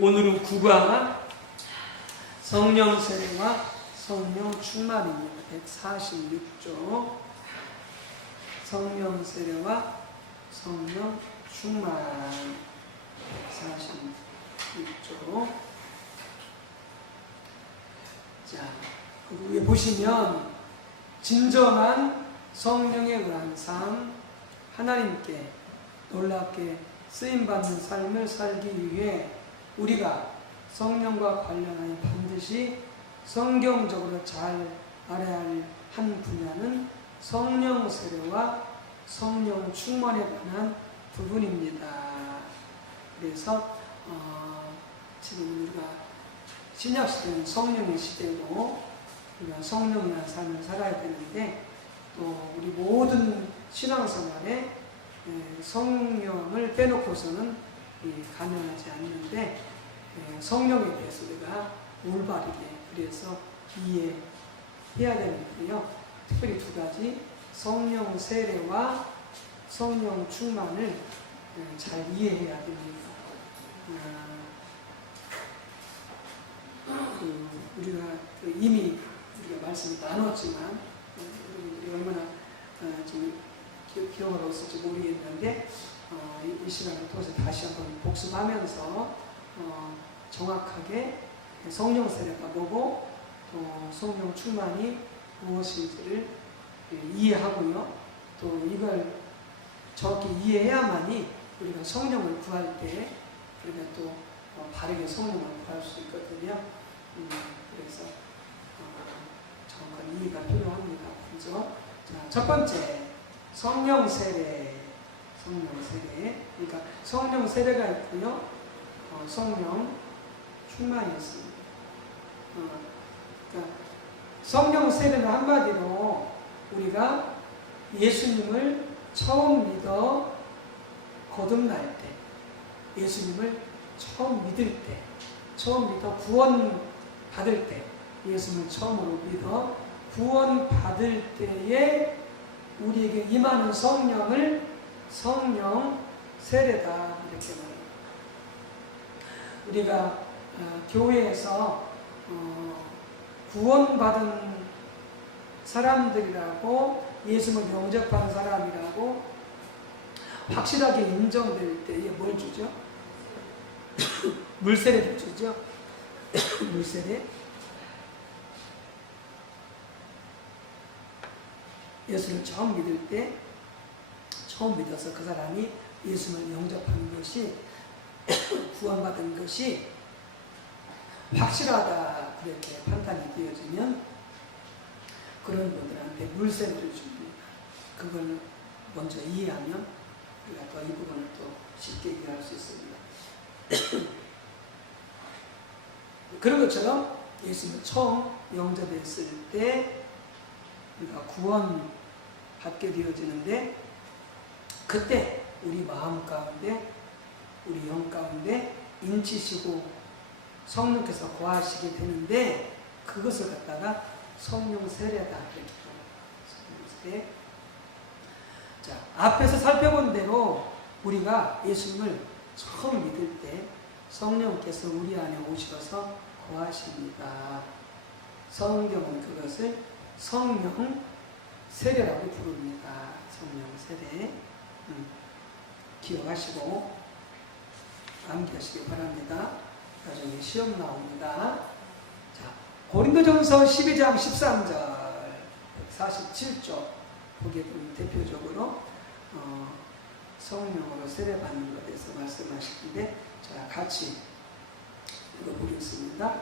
오늘은 9가 성령 세례와 성령 충만입니다. 146조 성령 세례와 성령 충만 146조. 자, 그 위에 보시면 진정한 성령에 의한 삶, 하나님께 놀랍게 쓰임받는 삶을 살기 위해 우리가 성령과 관련하여 반드시 성경적으로 잘 알아야 할 한 분야는 성령 세례와 성령 충만에 관한 부분입니다. 그래서 지금 우리가 신약 시대는 성령의 시대고 우리가 성령이라는 삶을 살아야 되는데, 또 우리 모든 신앙생활에 성령을 빼놓고서는 가능하지 않는데, 성령에 대해서 우리가 올바르게 그래서 이해해야 되는데요. 특별히 두 가지, 성령 세례와 성령 충만을 잘 이해해야 됩니다. 우리가 이미 우리가 말씀을 나눴지만 우리 얼마나 지금 기억을 얻었을지 모르겠는데, 이 시간을 통해서 다시 한번 복습하면서 정확하게 성령 세례가 뭐고 또 성령 충만이 무엇인지를 이해하고요. 또 이걸 정확히 이해해야만이 우리가 성령을 구할 때 우리가 또 바르게 성령을 구할 수 있거든요. 그래서 정확한 이해가 필요합니다. 그죠? 자, 첫 번째, 성령 세례. 성령 세례. 그러니까 성령 세례가 있고요. 성령 충만이 있습니다. 그러니까 성령 세례는 한마디로 우리가 예수님을 처음 믿어 거듭날 때, 예수님을 처음 믿을 때, 처음 믿어 구원 받을 때, 예수님을 처음으로 믿어 구원 받을 때에 우리에게 임하는 성령을 성령 세례다 이렇게 말합니다. 우리가 교회에서 구원받은 사람들이라고, 예수님을 영접한 사람이라고 확실하게 인정될 때에 뭘 주죠? 물세례를 주죠. 물세례. 예수를 처음 믿을 때, 처음 믿어서 그 사람이 예수를 영접한 것이, 구원받은 것이 확실하다 그렇게 판단이 되어지면 그런 분들한테 물세례를 줍니다. 그걸 먼저 이해하면 우리가 또 이 부분을 또 쉽게 이해할 수 있습니다. 그런 것처럼 예수님을 처음 영접했을 때 우리가 구원받게 되어지는데, 그때 우리 마음 가운데, 우리 영 가운데 인치시고 성령께서 거하시게 되는데, 그것을 갖다가 성령 세례다 이렇게 성령 세례. 자, 앞에서 살펴본 대로 우리가 예수님을 처음 믿을 때 성령께서 우리 안에 오셔서 거하십니다. 성경은 그것을 성령 세례라고 부릅니다. 성령 세례. 기억하시고 암기하시기 바랍니다. 나중에 시험 나옵니다. 자, 고린도전서 12장 13절 147조 거기에 보면 대표적으로 성령으로 세례받는 것에 대해서 말씀하시는데, 자, 같이 읽어보겠습니다.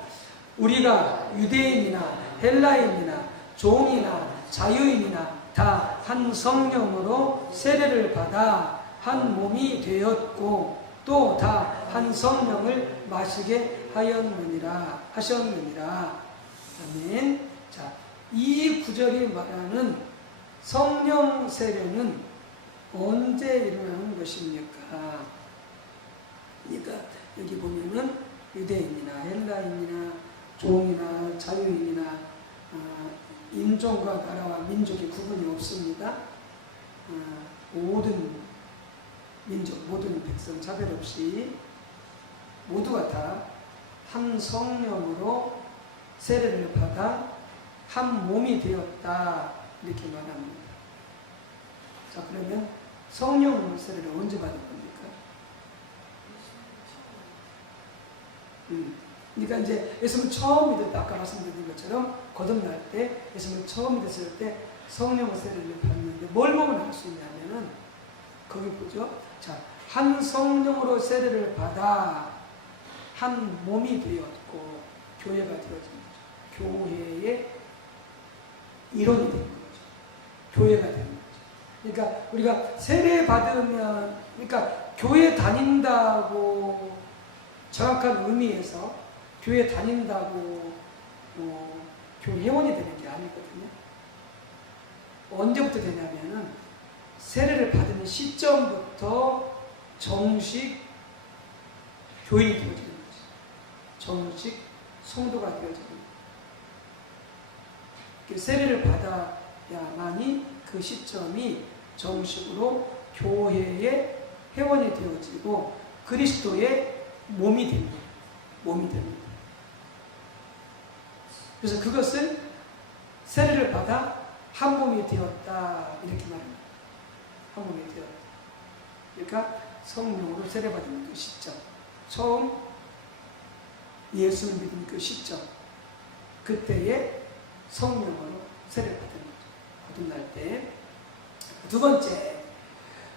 우리가 유대인이나 헬라인이나 종이나 자유인이나 다 한 성령으로 세례를 받아 한 몸이 되었고 또 다 한 성령을 마시게 하셨느니라. 아멘. 자, 이 구절이 말하는 성령 세례는 언제 일어나는 것입니까? 그러니까 여기 보면은 유대인이나 헬라인이나 종이나 자유인이나 인종과 나라와 민족의 구분이 없습니다. 모든 민족, 모든 백성 차별 없이 모두가 다 한 성령으로 세례를 받아 한 몸이 되었다 이렇게 말합니다. 자, 그러면 성령 세례를 언제 받은 겁니까? 그러니까 이제 예수님을 처음 믿었다. 아까 말씀드린 것처럼 거듭날 때 예수님을 처음 믿었을 때 성령 세례를 받는데 뭘 보면 알 수 있냐면은 거기 보죠. 자, 한 성령으로 세례를 받아 한 몸이 되었고 교회가 되어진 거죠. 교회의 일원이 된 거죠. 교회가 된 거죠. 그러니까 우리가 세례 받으면, 그러니까 교회 다닌다고 정확한 의미에서 교회 다닌다고 교회 회원이 되는 게 아니거든요. 언제부터 되냐면은 세례를 받은 시점부터 정식 교인이 되어지는 거죠. 정식 성도가 되어지는 거죠. 세례를 받아야만이 그 시점이 정식으로 교회의 회원이 되어지고 그리스도의 몸이 됩니다. 몸이 됩니다. 그래서 그것을 세례를 받아 한 몸이 되었다 이렇게 말합니다. 한 몸이 되었다. 그러니까 성령으로 세례받은 그 시점, 처음 예수를 믿은 그 시점, 그때에 성령으로 세례를 받은 거죠. 거듭날 때. 두 번째,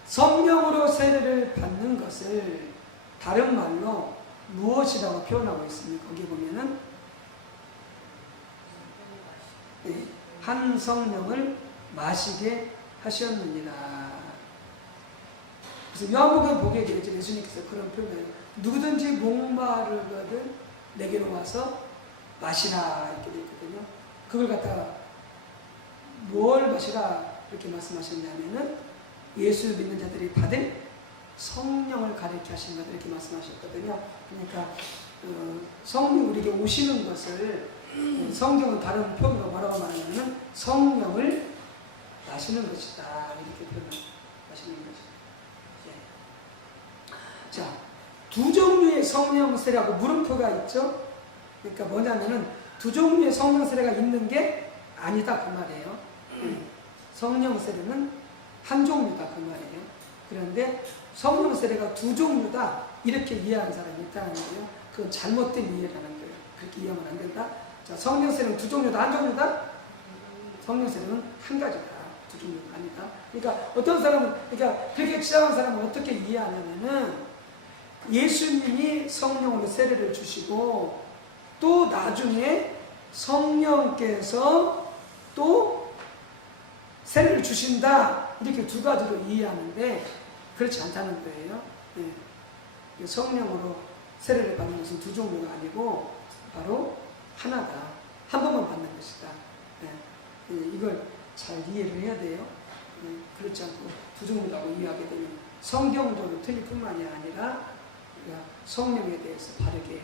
성령으로 세례를 받는 것을 다른 말로 무엇이라고 표현하고 있습니까? 거기 보면은 한 성령을 마시게 하셨느니라. 그래서 요한복음 보게 되죠. 예수님께서 그런 표현을 누구든지 목마르거든 내게로 와서 마시라 이렇게 되어 있거든요. 그걸 갖다가 뭘 마시라 이렇게 말씀하셨냐면은 예수를 믿는 자들이 받을 성령을 가리켜 하신 것 이렇게 말씀하셨거든요. 그러니까 성령 우리에게 오시는 것을 성경은 다른 표현으로 뭐라고 말하냐면 성령을 마시는 것이다 이렇게 표현하시는 것이다. 자, 두 종류의 성령 세례하고 물음표가 있죠. 그러니까 뭐냐면은 두 종류의 성령 세례가 있는 게 아니다 그 말이에요. 성령 세례는 한 종류다 그 말이에요. 그런데 성령 세례가 두 종류다 이렇게 이해하는 사람이 있다는 거예요. 그건 잘못된 이해라는 거예요. 그렇게 이해하면 안 된다. 자, 성령 세례는 두 종류다 한 종류다? 성령 세례는 한 가지다. 두 종류가 아니다. 그러니까 어떤 사람은 그러니까 그렇게 지향한 사람은 어떻게 이해하냐면은 예수님이 성령으로 세례를 주시고 또 나중에 성령께서 또 세례를 주신다 이렇게 두 가지로 이해하는데 그렇지 않다는 거예요. 네. 성령으로 세례를 받는 것은 두 종류가 아니고 바로 하나다. 한 번만 받는 것이다. 네. 네. 이걸 잘 이해를 해야 돼요. 네. 그렇지 않고 두 종류라고 이해하게 되면 성경도로 틀릴 뿐만이 아니라 우리가 성령에 대해서 바르게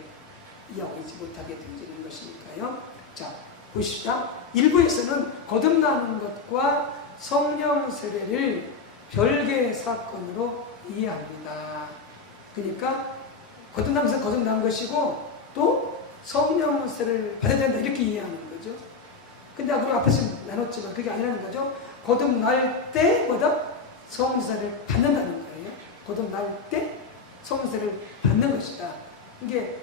이해하고 있지 못하게 되는 것이니까요. 자, 보십시다. 일부에서는 거듭나는 것과 성령 세례를 별개의 사건으로 이해합니다. 그러니까 거듭나는 것은 거듭난 것이고 또 성령 세례를 받아야 된다 이렇게 이해하는 거죠. 근데 우리가 앞에서 나눴지만 그게 아니라는 거죠. 거듭날 때 뭐다? 성령 세례를 받는다는 거예요. 거듭날 때 성령 세례를 받는 것이다. 이게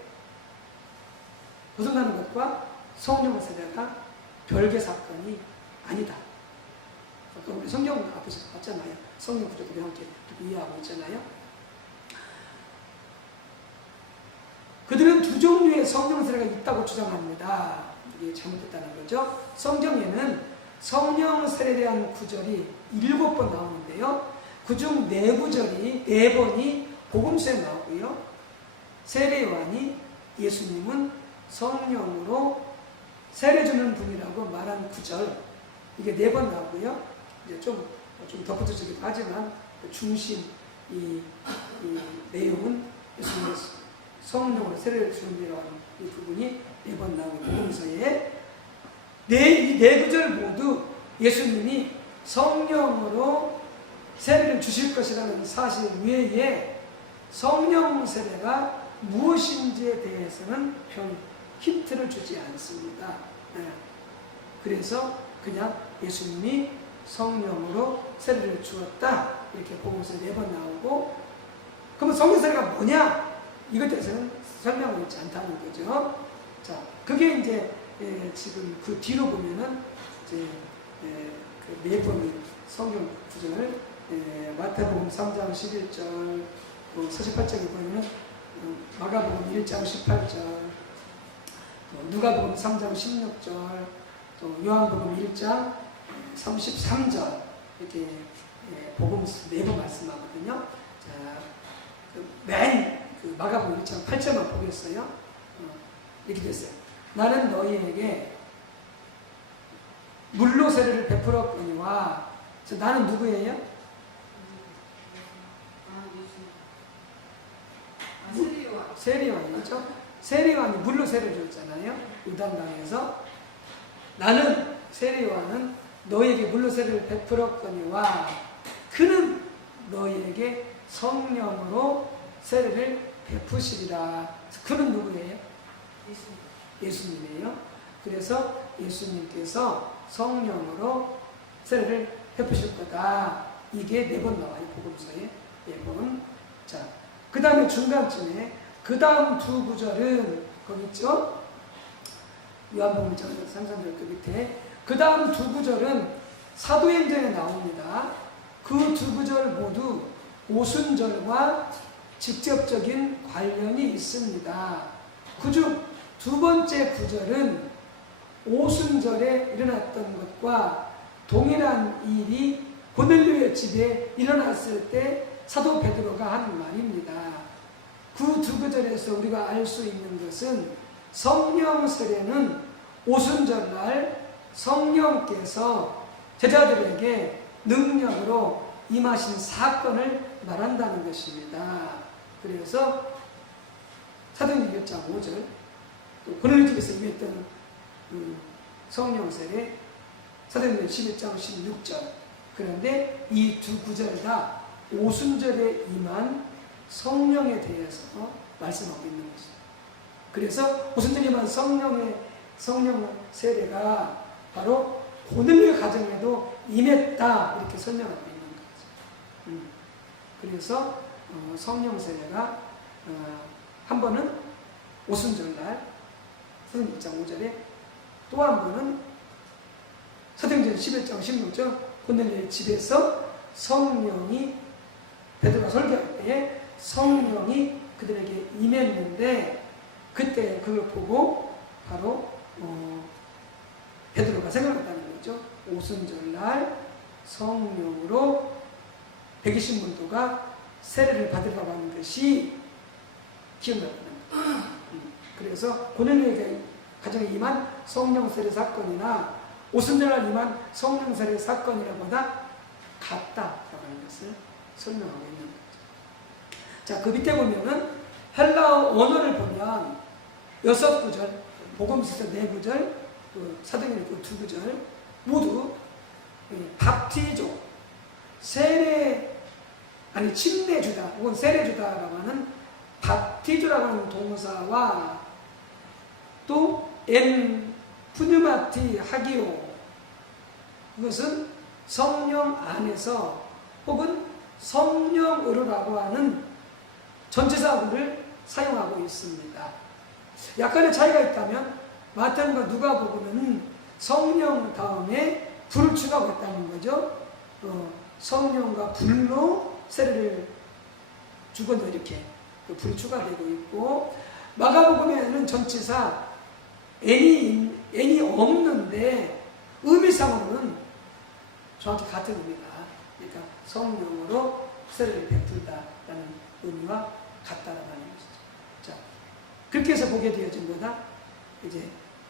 거듭나는 것과 성령 세례가 별개 사건이 아니다. 우리 성경 앞에서 봤잖아요. 성령 구조들이 함께 이해하고 있잖아요. 그들은 두 종류의 성령 세례가 있다고 주장합니다. 이게 잘못됐다는 거죠. 성경에는 성령 세례에 대한 구절이 7번 나오는데요. 그중 4번이 복음서에 나오고요. 세례요한이 예수님은 성령으로 세례 주는 분이라고 말한 구절 이게 4번 나오고요. 이제 좀 덧붙여지기도 하지만 중심 이 내용은 예수님의 성령으로 세례를 주는 분이라는 이 부분이 4번 나오고 복음서에 이 4구절 모두 예수님이 성령으로 세례를 주실 것이라는 사실 외에 성령 세례가 무엇인지에 대해서는 별 힌트를 주지 않습니다. 그래서 그냥 예수님이 성령으로 세례를 주었다 이렇게 복음서 4번 나오고, 그러면 성령 세례가 뭐냐? 이것 대해서는 설명을 있지 않다는 거죠. 자, 그게 이제 지금 그 뒤로 보면은 이제 그 4번 성경 구절을 마태복음 3장 11절, 48장에 보면은 마가복음 1장 18절, 누가복음 3장 16절, 또 요한복음 1장 33절 이렇게 복음 4번 말씀하거든요. 자, 그 마가복음 1장 8절만 보겠어요. 이렇게 됐어요. 나는 너희에게 물로 세례를 베풀었거니와. 나는 누구예요? 세리완이죠. 세리완이 물로 세례를 줬잖아요. 요단강에서. 나는 세리완은 너희에게 물로 세례를 베풀었거니와 그는 너희에게 성령으로 세례를 베푸시리라. 그는 누구예요? 예수님이에요. 그래서 예수님께서 성령으로 세례를 베푸실 거다. 이게 4번 나와요. 복음서에 4번. 자, 그 다음에 중간쯤에 그 다음 2 구절은 거기 있죠? 요한복음 1장 33절 그 밑에 그 다음 2 구절은 사도행전에 나옵니다. 그 2 구절 모두 오순절과 직접적인 관련이 있습니다. 그중 2번째 구절은 오순절에 일어났던 것과 동일한 일이 고넬료의 집에 일어났을 때 사도 베드로가 한 말입니다. 그 2 구절에서 우리가 알 수 있는 것은 성령 세례는 오순절날 성령께서 제자들에게 능력으로 임하신 사건을 말한다는 것입니다. 그래서 사도행전 1장 5절, 또 고넬료 집에서 임했던 성령 세례, 사도행전 11장 16절. 그런데 이 2 구절 다 오순절에 임한 성령에 대해서 말씀하고 있는 것입니다. 그래서 오순절에 임한 성령 세례가 바로 고넬료 가정에도 임했다 이렇게 설명하고 있는 거죠. 그래서 성령 세례가 한 번은 오순절날 사도행전 1장 5절에, 또 한 번은 사도행전 11장 16절 고넬료의 집에서 성령이 베드로가 설교할 때에 성령이 그들에게 임했는데, 그때 그걸 보고 바로 베드로가 생각났다는 거죠. 오순절날 성령으로 120문도가 세례를 받으려고 하는 것이 기억나는 거예요. 그래서 고넬료에게 가정에 임한 성령 세례 사건이나 오순절날 임한 성령 세례 사건이라보다 같다라고 하는 것을 설명하고 있는 거죠. 자, 그 밑에 보면은 헬라어 원어를 보면 6구절, 복음서에서 4구절, 사도행전 2 구절 모두 밥티조, 침례주다 혹은 세례주다라고 하는 밥티조라고 하는 동사와 또 푸뉴마티 하기오, 그것은 성령 안에서 혹은 성령으로라고 하는 전치사구를 사용하고 있습니다. 약간의 차이가 있다면 마태복음과 누가복음은 성령 다음에 불을 추가하고 있다는 거죠. 성령과 불로 세례를 주거든 이렇게 불이 추가되고 있고, 마가복음에는 전치사 n이 없는데 의미상으로는 정확히 같은 의미다. 그러니까 성령으로 세례를 베풀다라는 의미와 같다라는 것이죠. 자, 그렇게 해서 보게 되어진 거다. 이제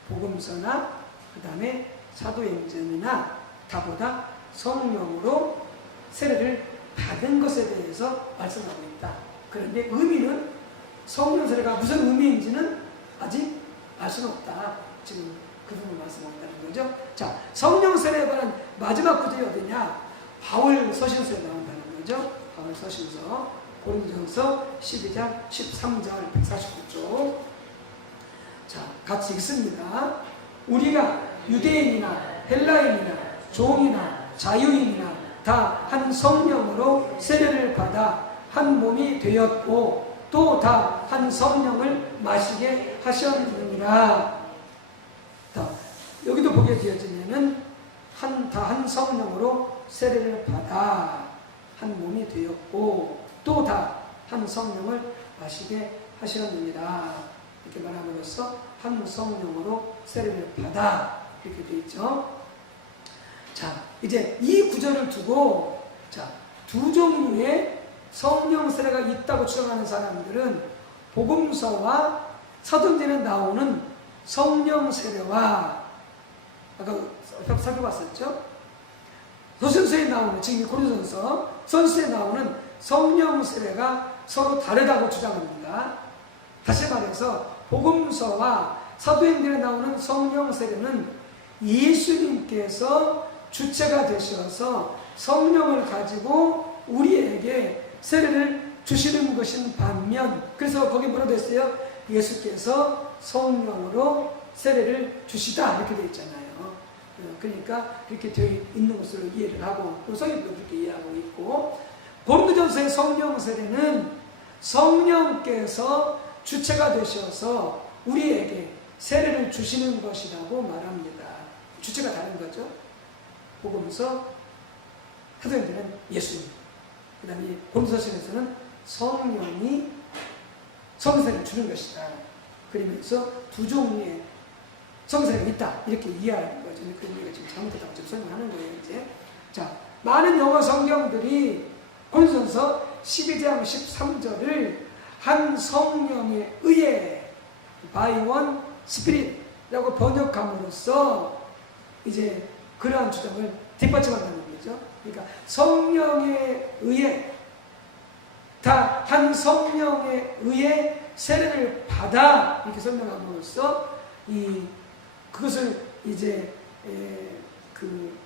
복음서나 그 다음에 사도행전이나 다보다 성령으로 세례를 받은 것에 대해서 말씀하고 있다. 그런데 의미는 성령 세례가 무슨 의미인지는 아직 알 수는 없다. 지금 그 부분을 말씀하고 있다는 거죠. 자, 성령 세례에 관한 마지막 구절이 어디냐? 바울 서신서에 나온다는 거죠. 바울 서신서 고린도전서 12장 13절 149쪽. 자, 같이 읽습니다. 우리가 유대인이나 헬라인이나 종이나 자유인이나 다 한 성령으로 세례를 받아 한 몸이 되었고 또 다 한 성령을 마시게 하셨느니라. 여기도 보게 되어지면은 다 한 성령으로 세례를 받아 한 몸이 되었고 또 다 한 성령을 마시게 하셨느니라. 이렇게 말함으로써 한 성령으로 세례를 받아 이렇게 되어 있죠. 자, 이제 이 구절을 두고 두 종류의 성령 세례가 있다고 주장하는 사람들은 복음서와 사도행전에 나오는 성령 세례와 아까 살펴봤었죠. 서신서에 나오는, 지금 고린도전서 서신서에 나오는 성령 세례가 서로 다르다고 주장합니다. 다시 말해서 복음서와 사도행전에 나오는 성령 세례는 예수님께서 주체가 되셔서 성령을 가지고 우리에게 세례를 주시는 것인 반면, 그래서 거기 뭐라고 했어요? 예수께서 성령으로 세례를 주시다 이렇게 되어 있잖아요. 그러니까 그렇게 되어 있는 것으로 이해를 하고 또 성경도 그렇게 이해하고 있고, 고린도전서의 성령 세례는 성령께서 주체가 되셔서 우리에게 세례를 주시는 것이라고 말합니다. 주체가 다른 거죠. 복음서, 사도행전은 예수님, 그 다음에 고린도서에서는 성령이 성세를 주는 것이다. 그러면서 두 종류의 성세가 있다 이렇게 이해하는 거죠. 그 우리가 지금 잘못했다고 지금 설명하는 거예요. 이제 자, 많은 영어 성경들이 고린도전서 12장 13절을 한 성령에 의해 by one spirit라고 번역함으로써 이제 그러한 주장을 뒷받침한다는 거죠. 그러니까 성령에 의해 다 한 성령에 의해 세례를 받아 이렇게 설명함으로써 그것을 이제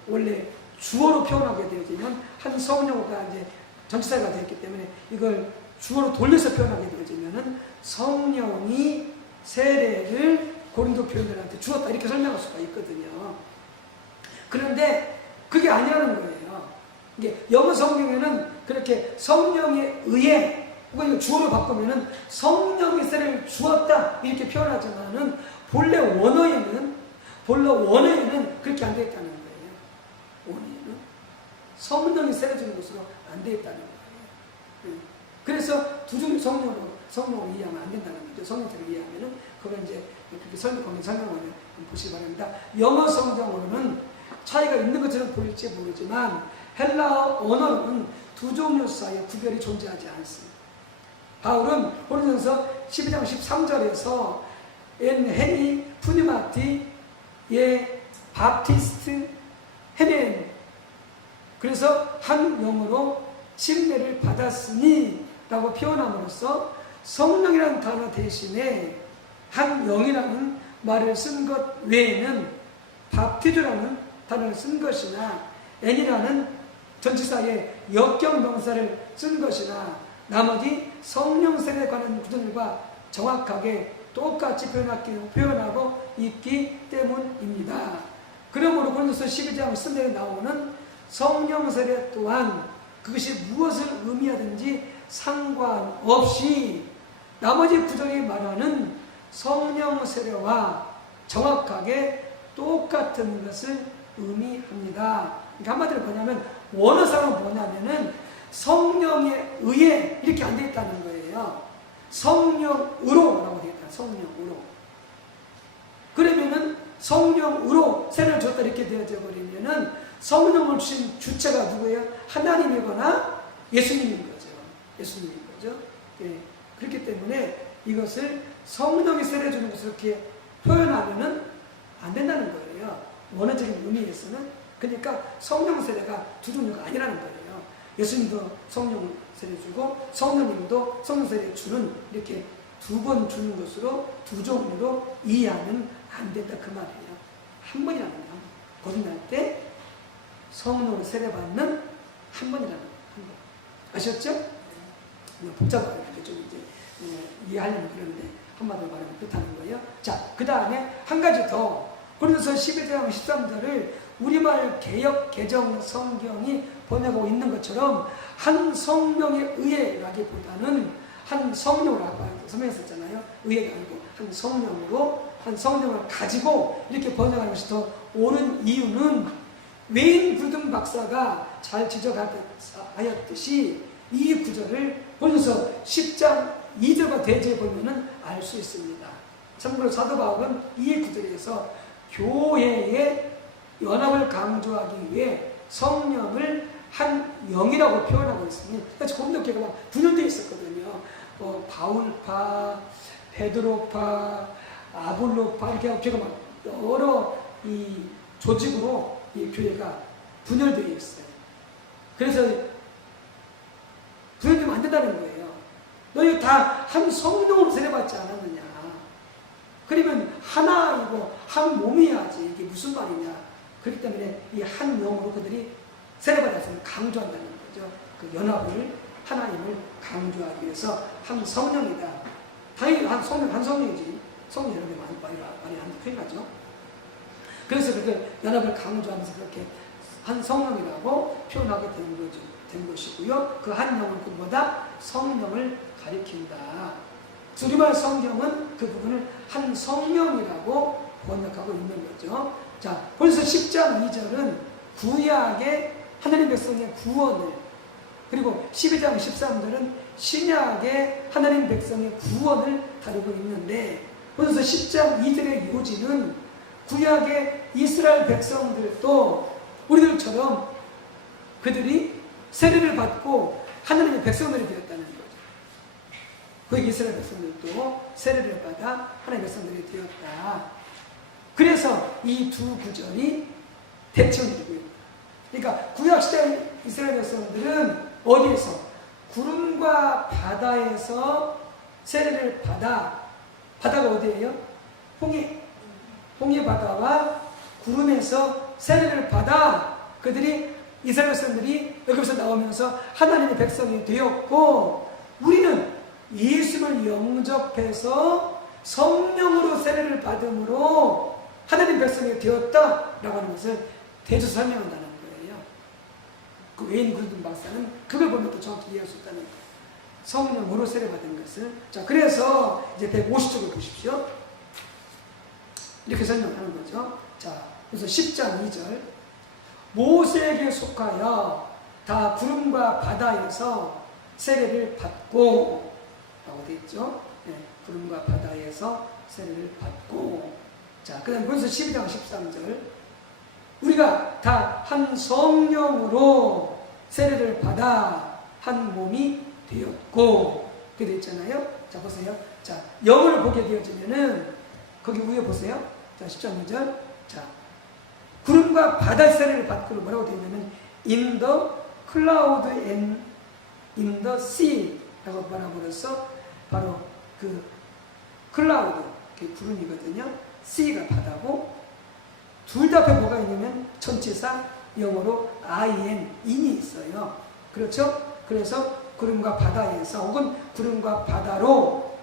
원래 주어로 표현하게 되어지면 한 성령으로가 이제 전치사가 되었기 때문에 이걸 주어로 돌려서 표현하게 되어지면은 성령이 세례를 고린도 교인들한테 주었다 이렇게 설명할 수가 있거든요. 그런데 그게 아니라는 거예요. 이게 영어 성경에는 그렇게 성령에 의해 혹은 주어로 바꾸면은 성령의 세례를 주었다 이렇게 표현하지만은 본래 원어에는 그렇게 안 되어 있다는 거예요. 원어에는 성령이 세례 주는 것으로 안 되어 있다는 거예요. 그래서 두 종류 성령으로 이해하면 안 된다는 거죠. 성령으로 이해하면은 그건 이제 그렇게 설명을 보시기 바랍니다. 영어 성경으로는 차이가 있는 것처럼 보일지 모르지만 헬라어 언어로는 두 종류 사이에 구별이 존재하지 않습니다. 바울은 고린도전서 12장 13절에서 엔 헤니 푸니마티 예 바티스트 헤멘, 그래서 한 영으로 침례를 받았으니 라고 표현함으로써 성령이라는 단어 대신에 한 영이라는 말을 쓴 것 외에는 밥티드라는 단어를 쓴 것이나 N이라는 전치사의 역경 명사를 쓴 것이나 나머지 성령 세례에 관한 구절과 정확하게 똑같이 표현하고 있기 때문입니다. 그러므로 고린도서 12장 13절에 나오는 성령 세례 또한 그것이 무엇을 의미하든지 상관없이 나머지 구절이 말하는 성령 세례와 정확하게 똑같은 것을 의미합니다. 그러니까 한마디로 뭐냐면 원어상은 뭐냐면은 성령에 의해 이렇게 안 되어 있다는 거예요. 성령으로라고 되어 있다. 성령으로. 그러면은 성령으로 세례를 줬다 이렇게 되어져 버리면은 성령을 주신 주체가 누구예요? 하나님이거나 예수님인 거죠. 예수님인 거죠. 예. 그렇기 때문에 이것을 성령이 세례 주는 것을 이렇게 표현하면은 안 된다는 거예요. 원어적인 의미에서는. 그러니까 성령 세례가 두 종류가 아니라는 거예요. 예수님도 성령 세례 주고 성령님도 성령 세례 주는 이렇게 두 번 주는 것으로 두 종류로 이해하면 안 된다 그 말이에요. 한 번이라는 거. 거듭날 때 성령을 세례 받는 한 번이라는 거. 아셨죠? 복잡하게 좀 이제 이해하려면 그러는데 한마디로 말하면 그렇다는 거예요. 자, 그 다음에 한 가지 더. 고린도서 12장 13절을 우리말 개역 개정 성경이 번역하고 있는 것처럼 한 성령에 의해라기보다는 한 성령으로 설명했었잖아요. 의해가 아니고 한 성령으로, 한 성령을 가지고 이렇게 번역하는 것이 더 옳은 이유는 웨인 굴든 박사가 잘 지적하였듯이 이 구절을 고린도서 10장 2절과 대조해 보면은 알 수 있습니다. 참고로 사도 바울은 이 구절에서 교회의 연합을 강조하기 위해 성령을 한 영이라고 표현하고 있습니다. 그래서 고린도 교회가 막 분열되어 있었거든요. 바울파, 베드로파, 아볼로파 이렇게 교회가 막 여러 이 조직으로 이 교회가 분열되어 있어요. 그래서 분열되면 안 된다는 거예요. 너희 다 한 성령으로 세례받지 않았느냐. 그러면 하나이고 한 몸이야지. 이게 무슨 말이냐. 그렇기 때문에 이 한 영으로 그들이 세례받았으면 강조한다는 거죠. 그 연합을, 하나님을 강조하기 위해서 한 성령이다. 당연히 한 성령이지. 성령 여러 개 많이 하는 표현하죠. 그래서 그렇게 연합을 강조하면서 그렇게 한 성령이라고 표현하게 된 것이고요. 그 한 영은 그보다 성령을 가리킨다. 우리말 성경은 그 부분을 한 성령이라고 번역하고 있는 거죠. 자, 벌써 10장 2절은 구약의 하나님 백성의 구원을, 그리고 12장 13절은 신약의 하나님 백성의 구원을 다루고 있는데, 벌써 10장 2절의 요지는 구약의 이스라엘 백성들도 우리들처럼 그들이 세례를 받고 하나님의 백성들이 되었다는 거죠. 그 이스라엘 백성들도 세례를 받아 하나님의 백성들이 되었다. 그래서 이 두 구절이 대칭되고 있다. 그러니까 구약시대 이스라엘 백성들은 어디에서? 구름과 바다에서 세례를 받아. 바다가 어디예요? 홍해 바다와 구름에서 세례를 받아 그들이 이스라엘 백성들이 여기서 나오면서 하나님의 백성이 되었고, 우리는 예수를 영접해서 성령으로 세례를 받음으로 하나님 백성이 되었다라고 하는 것을 대조해서 설명한다는 거예요. 그 웨인 굴든 박사는 그걸 보면 또 정확히 이해할 수 있다는 거예요. 성령으로 세례받은 것을. 자, 그래서 이제 150쪽을 보십시오. 이렇게 설명하는 거죠. 자, 그래서 10장 2절. 모세에게 속하여 다 구름과 바다에서 세례를 받고, 라고 되어 있죠. 네, 구름과 바다에서 세례를 받고. 자, 그 다음에 벌써 12장 13절. 우리가 다 한 성령으로 세례를 받아 한 몸이 되었고. 그렇게 되어 있잖아요. 자, 보세요. 자, 영어를 보게 되어지면은, 거기 위에 보세요. 자, 10장 2절. 자, 구름과 바다 세례를 받고 뭐라고 되어 있냐면 in the cloud and in the sea 라고 말함으로써 바로 그 cloud, 그 구름이거든요. sea가 바다고, 둘 다 앞에 뭐가 있냐면 전치사 영어로 I am, in이 있어요. 그렇죠? 그래서 구름과 바다에서 혹은 구름과 바다로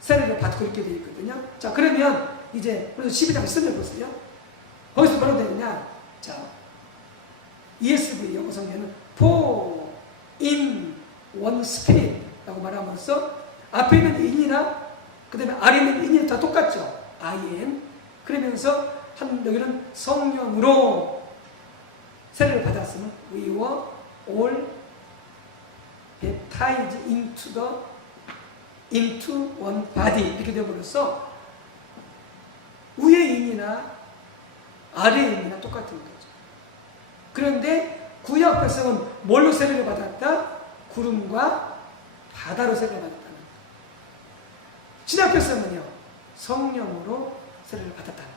세례를 받고 이렇게 되어 있거든요. 자, 그러면 이제 그래서 12장 10절 보세요. 거기서 뭐라고 되어 있냐? 자, ESV 영어 성경은 for in one spirit 라고 말하면서 앞에 있는 in이나 그 다음에 아래 있는 in이 다 똑같죠. I am. 그러면서 여기는 성령으로 세례를 받았으면 we were all baptized into one body 이렇게 되어버려서 위의 인이나 아래의 인이나 똑같은 거죠. 그런데 구약 백성은 뭘로 세례를 받았다? 구름과 바다로 세례를 받았다는 거예요. 신약 백성은요, 성령으로 세례를 받았다는 거예요.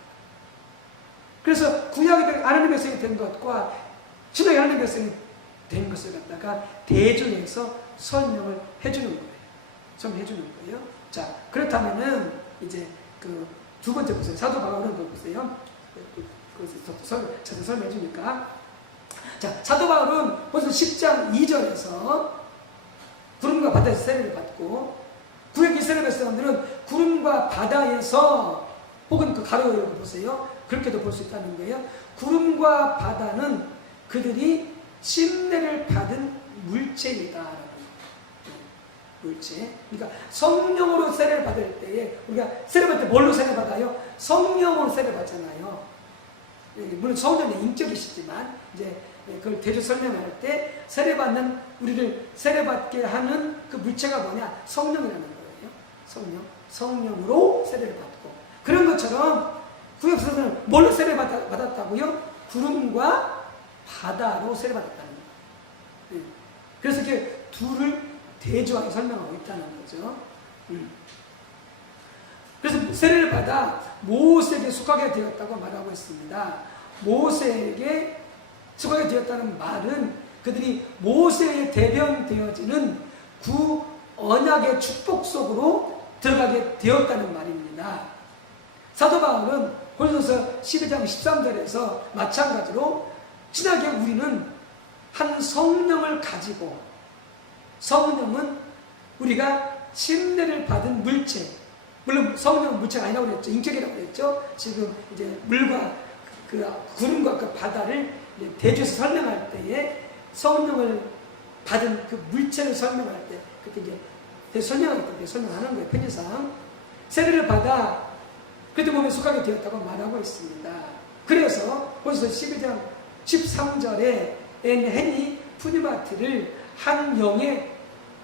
그래서 구약의 하나님 백성이 된 것과 신약의 하나님 백성이 된 것을 갖다가 대조해서 설명을 해주는 거예요. 설명해주는 거예요. 자, 그렇다면은 이제 그 두 번째 보세요. 사도 바울은 그 보세요. 그것을 설명해 주니까. 자, 사도 바울은 벌써 10장 2절에서 구름과 바다에서 세례를 받고, 구약 이스라엘 백성들은 구름과 바다에서, 혹은 그 가로를 보세요. 그렇게도 볼 수 있다는 거예요. 구름과 바다는 그들이 침례를 받은 물체이다. 물체. 그러니까 성령으로 세례를 받을 때에, 우리가 세례 받을 때 뭘로 세례 받아요? 성령으로 세례 받잖아요. 물론 성령의 인격이시지만, 이제 그걸 대조 설명할 때 세례 받는, 우리를 세례 받게 하는 그 물체가 뭐냐? 성령이라는 거예요. 성령으로 세례를 받고. 그런 것처럼 구약서는 뭘로 세례 받았다고요? 구름과 바다로 세례 받았다는 거예요. 그래서 이렇게 둘을 대조하게 설명하고 있다는 거죠. 그래서 세례를 받아 모세에게 속하게 되었다고 말하고 있습니다. 모세에게 속하게 되었다는 말은 그들이 모세에 대변되어지는 구 언약의 축복 속으로 들어가게 되었다는 말입니다. 사도 바울은 고린도서 12장 13절에서 마찬가지로 신약에 우리는 한 성령을 가지고, 성령은 우리가 침례를 받은 물체, 물론 성령은 물체가 아니라고 그랬죠. 인격이라고 그랬죠. 지금 이제 물과 그 구름과 그 바다를 대조해서 설명할 때에 성령을 받은 그 물체를 설명할 때, 그때 이제 설명하는 거예요. 편의상 세례를 받아 그때 몸에 속하게 되었다고 말하고 있습니다. 그래서 벌써 12장 13절에 엔헤니 푸니마티를 한 영의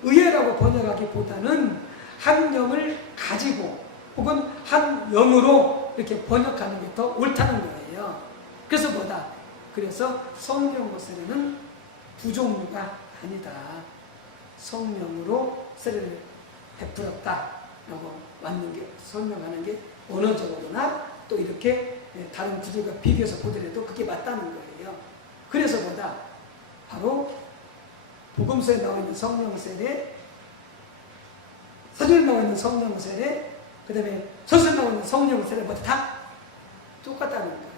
의회라고 번역하기보다는 한 영을 가지고 혹은 한 영으로 이렇게 번역하는 게 더 옳다는 거예요. 그래서 뭐다? 그래서 성령으로 세례는 두 종류가 아니다. 성령으로 세례를 베풀었다라고 맞는 게, 설명하는 게 언어적으로나 또 이렇게 다른 구절과 비교해서 보더라도 그게 맞다는 거예요. 그래서 뭐다? 바로 복음서에 나와 있는 성령 세례, 서술에 나와 있는 성령 세례, 그 다음에 서술에 나와 있는 성령 세례 모두 다 똑같다는 거예요.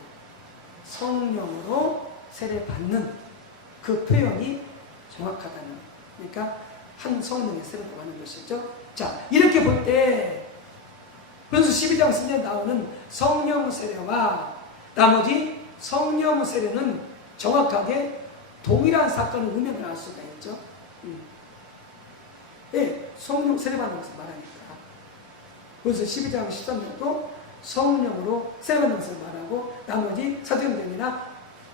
성령으로 세례 받는 그 표현이 정확하다는 거예요. 그러니까 한 성령의 세례를 받는 것이죠. 자, 이렇게 볼 때 그래서 12장 10년 나오는 성령 세례와 나머지 성령 세례는 정확하게 동일한 사건을 의미를 알 수가 있죠. 예, 성령 세례 받는 것을 말하니까. 그래서 12장 13절도 성령으로 세례 받는 것을 말하고, 나머지 사도행전이나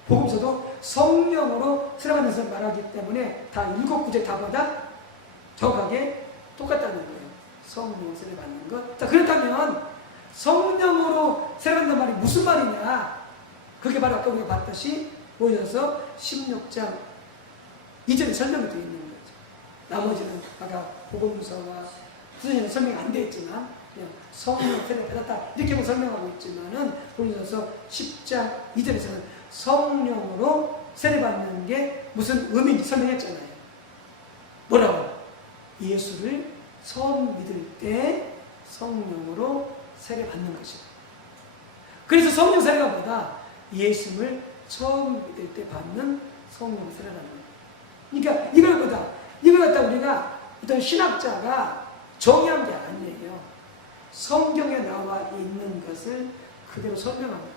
복음서도 성령으로 세례 받는 것을 말하기 때문에 다 7구절 다보다 정확하게 똑같다는 거예요. 성령 세례 받는 것. 자, 그렇다면 성령으로 세례 받는 말이 무슨 말이냐? 그게 바로 아까 우리가 봤듯이 보여서 16장 2절에 설명이 되어 있는 거죠. 나머지는 아까 복음서와 수준에는 설명이 안 되어 있지만 그냥 성령 세례 받았다 이렇게만 설명하고 있지만은 보여서 10장 2절에서는 성령으로 세례 받는 게 무슨 의미인지 설명했잖아요. 뭐라고? 예수를 처음 믿을 때 성령으로 세례 받는 것이다. 그래서 성령 세례가 뭐다? 예수를 처음 믿을 때 받는 성령 세례라는 거예요. 그러니까 이걸 갖다 우리가 어떤 신학자가 정의한 게 아니에요. 성경에 나와 있는 것을 그대로 설명한 거예요.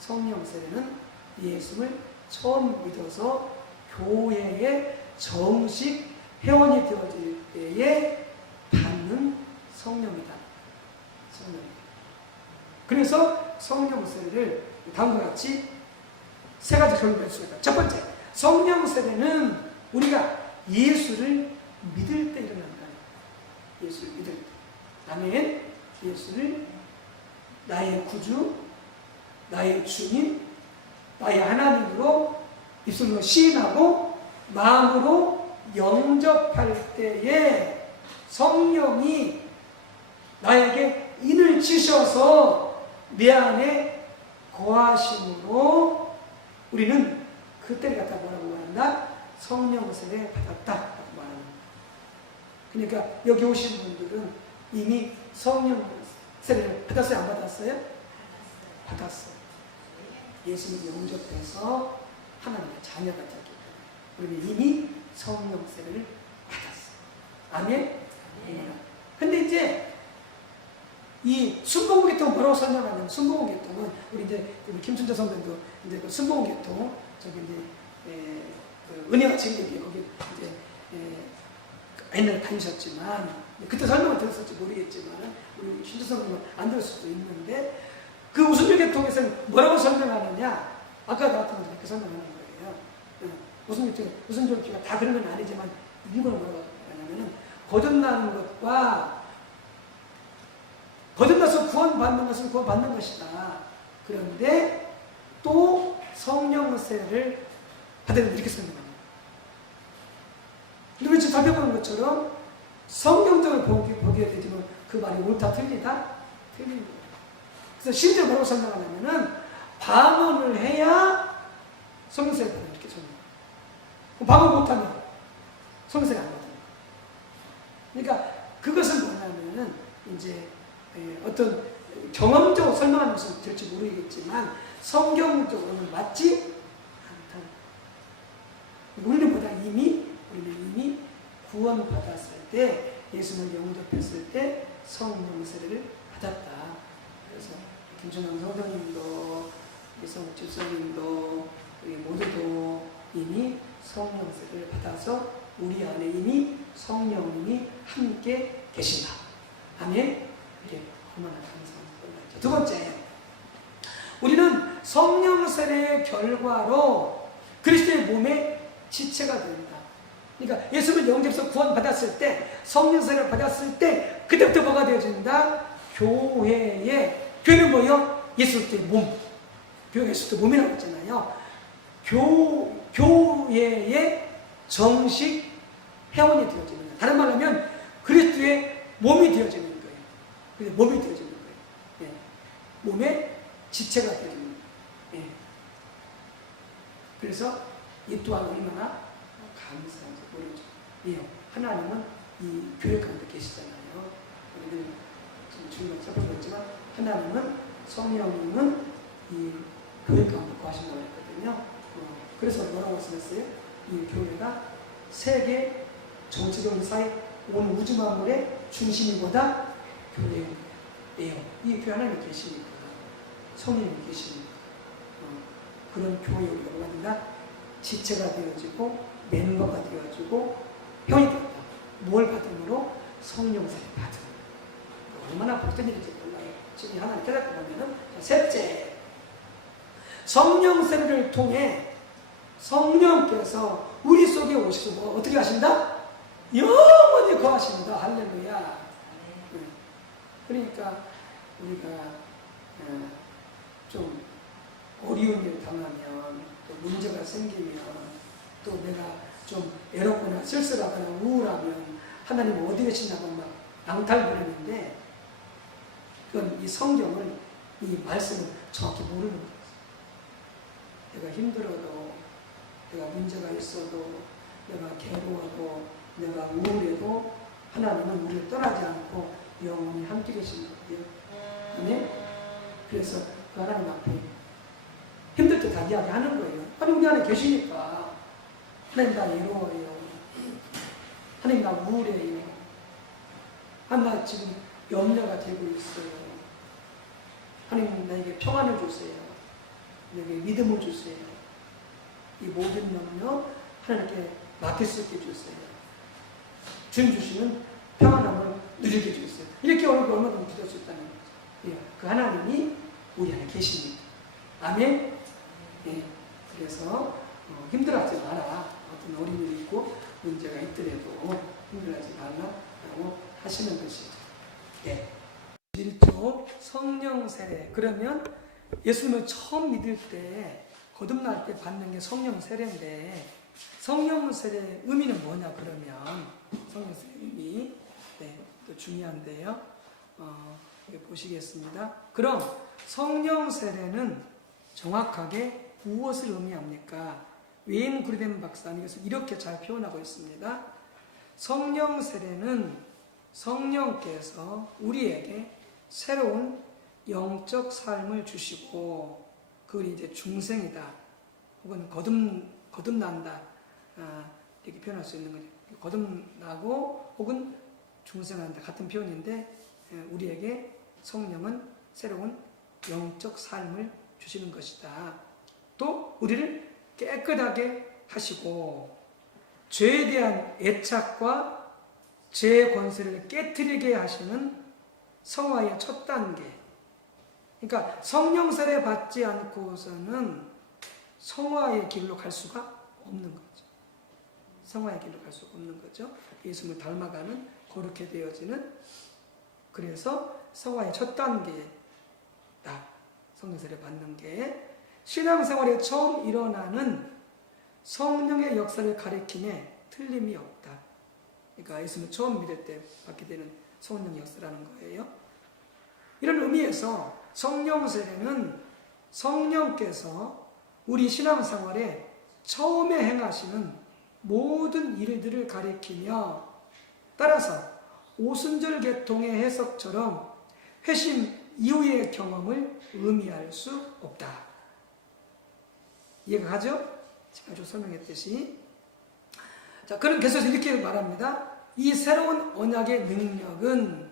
성령 세례는 예수를 처음 믿어서 교회의 정식 회원이 되어질 때에 받는 성령이다. 성령이다. 그래서 성령 세례를 다음과 같이 세 가지 결론을 낼 수가 있다. 첫 번째, 성령 세례는 우리가 예수를 믿을 때 일어난다. 예수를 믿을 때. 아멘. 예수를 나의 구주, 나의 주님, 나의 하나님으로 입술로 시인하고 마음으로 영접할 때에 성령이 나에게 인을 치셔서 내 안에 거하심으로 우리는 그때를 갖다 뭐라고 말한다? 성령 세례 받았다라고 말합니다. 그러니까 여기 오신 분들은 이미 성령 세례를 받았어요? 안 받았어요? 받았어요. 예수님 영접해서 하나님의 자녀가 되기 때문에 우리는 이미 성령 세례를 받았어요. 아멘? 근데 이제 이 순복음계통은 뭐라고 설명하냐면, 순복음계통은 우리 이제 김춘자 선배도 이제 그 순복음계통 저기 이제 그 은혜와 진리에 거기 이제 옛날에 다니셨지만 그때 설명을 들었을지 모르겠지만 우리 신주 선배는 안 들을 수도 있는데, 그 우순절계통에서는 뭐라고 설명하느냐? 아까 나왔던 것처럼 그렇게 설명하는 거예요. 우순절계가 다 그런 건 아니지만 일본은 뭐라고 하냐면은 거듭나는 것과 거듭나서 구원받는 것은 구원받는 것이다. 그런데 또 성령 세례를 받으면 이렇게 설명합니다. 우리 지금 살펴보는 것처럼 성경적으로 보게 되지만 그 말이 옳다 틀리다? 틀린 거예요. 그래서 심지어 뭐라고 설명하냐면은 방언을 해야 성령 세례를 받는 이렇게 설명해요. 방언 못하면 성령 세례 안 받아요. 그러니까 그것은 뭐냐면은 이제 어떤 경험적으로 설명하는 것은 될지 모르겠지만 성경적으로는 맞지 않다. 우리는 이미 구원받았을 때, 예수를 영접했을 때 성령 세례를 받았다. 그래서 김준영 성도님도 이성욱 집사님도 우리 모두도 이미 성령 세례를 받아서 우리 안에 이미 성령님이 함께 계신다. 아멘. 이게 얼마나 감사한 거죠. 두 번째, 우리는 성령 세례의 결과로 그리스도의 몸에 지체가 된다. 그러니까 예수를 영접해서 구원받았을 때, 성령 세례를 받았을 때 그때부터 뭐가 되어진다? 교회는 뭐예요? 예수 그리스도의 몸. 교회가 예수 그리스도의 몸이라고 했잖아요. 교회의 정식 회원이 되어지는 거예요. 다른 말로 하면 그리스도의 몸이 되어지는 거예요. 그래서 몸이 되어지는 거예요. 예. 몸의 지체가 되어지는 거예요. 예. 그래서 이 또한 얼마나 감사한지 모르죠. 예. 하나님은 이 교회 가운데 계시잖아요. 우리는 지금 중간에 살펴봤지만 하나님은, 성령님은 이 교회 가운데 거하신다고 했거든요. 그래서 뭐라고 말씀했어요? 이 교회가 세계 정치적인 사회 온 우주 만물의 중심이보다 교회예요. 이 교회 하나님이 계시니까, 성령님이 계시니까 그런 교회에 우리가 뭐가 된다? 지체가 되어지고 멤버가 되어지고 형이 된다. 뭘 받음으로? 성령 세례 받음. 얼마나 복된 일인지 몰라요. 지금 하나님 깨닫고 보면은. 셋째, 성령 세례를 통해 성령께서 우리 속에 오셔서 뭐 어떻게 하신다? 영원히 거하신다. 할렐루야. 그러니까 우리가 좀 어려운 일 당하면, 또 문제가 생기면, 또 내가 좀 외롭거나 쓸쓸하거나 우울하면 하나님 어디 계시냐고 막 앙탈거리는데, 그건 이 성경을, 이 말씀을 정확히 모르는 거예요. 내가 힘들어도, 내가 문제가 있어도, 내가 괴로워도, 내가 우울해도 하나님은 우리를 떠나지 않고 영원히 함께 계시는 거예요. 아멘? 그래서 그 하나님 앞에 힘들 때 다 이야기하는 거예요. 아니 우리 안에 계시니까. 하나님 나 외로워요. 하나님 나 우울해요. 나 지금 염려가 되고 있어요. 하나님 나에게 평안을 주세요. 나에게 믿음을 주세요. 이 모든 염려 하나님께 맡길 수 있게 주세요. 주님 주시는 평안함을 누리게 주세요. 이렇게 얼마나 기도할 수 있다는 거죠. 예, 그 하나님이 우리 안에 계십니다. 아멘. 예, 그래서 힘들어하지 마라. 어떤 어린 일이 있고 문제가 있더라도 힘들어하지 말라라고 하시는 것이죠. 예. 1조 성령 세례. 그러면 예수님을 처음 믿을 때, 거듭날 때 받는 게 성령 세례인데, 성령 세례의 의미는 뭐냐 그러면, 성령 세례의 의미, 네, 또 중요한데요. 여기 보시겠습니다. 그럼 성령 세례는 정확하게 무엇을 의미합니까? 웨인 그루덴 박사는 이렇게 잘 표현하고 있습니다. 성령 세례는 성령께서 우리에게 새로운 영적 삶을 주시고, 그걸 이제 중생이다, 혹은 거듭난다, 이렇게 표현할 수 있는 거죠. 거듭나고 혹은 중생한다 같은 표현인데 우리에게 성령은 새로운 영적 삶을 주시는 것이다. 또 우리를 깨끗하게 하시고 죄에 대한 애착과 죄의 권세를 깨트리게 하시는 성화의 첫 단계. 그러니까 성령 세례 받지 않고서는 성화의 길로 갈 수가 없는 거죠. 성화의 길로 갈 수가 없는 거죠. 예수님을 닮아가는 거룩해 되어지는, 그래서 성화의 첫 단계다. 성령 세례 받는 게 신앙생활에 처음 일어나는 성령의 역사를 가리킴에 틀림이 없다. 그러니까 예수님을 처음 믿을 때 받게 되는 성령의 역사라는 거예요. 이런 의미에서 성령 세례는 성령께서 우리 신앙생활에 처음에 행하시는 모든 일들을 가리키며, 따라서 오순절 계통의 해석처럼 회심 이후의 경험을 의미할 수 없다. 이해가 가죠? 지금 설명했듯이. 자, 그럼 계속해서 이렇게 말합니다. 이 새로운 언약의 능력은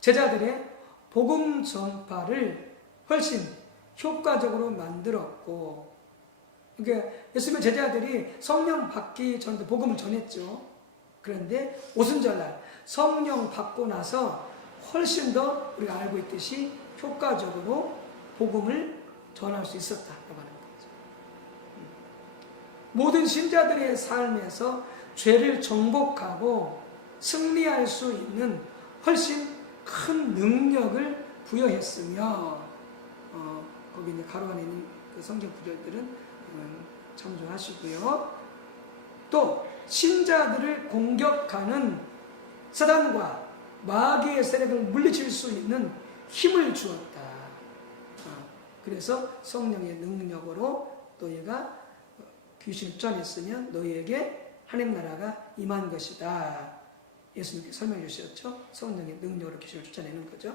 제자들의 복음 전파를 훨씬 효과적으로 만들었고, 그러니까 예수님의 제자들이 성령 받기 전에 복음을 전했죠. 그런데 오순절날 성령 받고 나서 훨씬 더 우리가 알고 있듯이 효과적으로 복음을 전할 수 있었다고 하는 거죠. 모든 신자들의 삶에서 죄를 정복하고 승리할 수 있는 훨씬 큰 능력을 부여했으며, 거기 이제 가로 안에 있는 그 성경 구절들은 참조하시고요. 또 신자들을 공격하는 사단과 마귀의 세력을 물리칠 수 있는 힘을 주었다. 그래서 성령의 능력으로 너희가 귀신을 쫓아냈으면 너희에게 하나님 나라가 임한 것이다. 예수님께 설명해 주셨죠. 성령의 능력으로 귀신을 쫓아내는 거죠.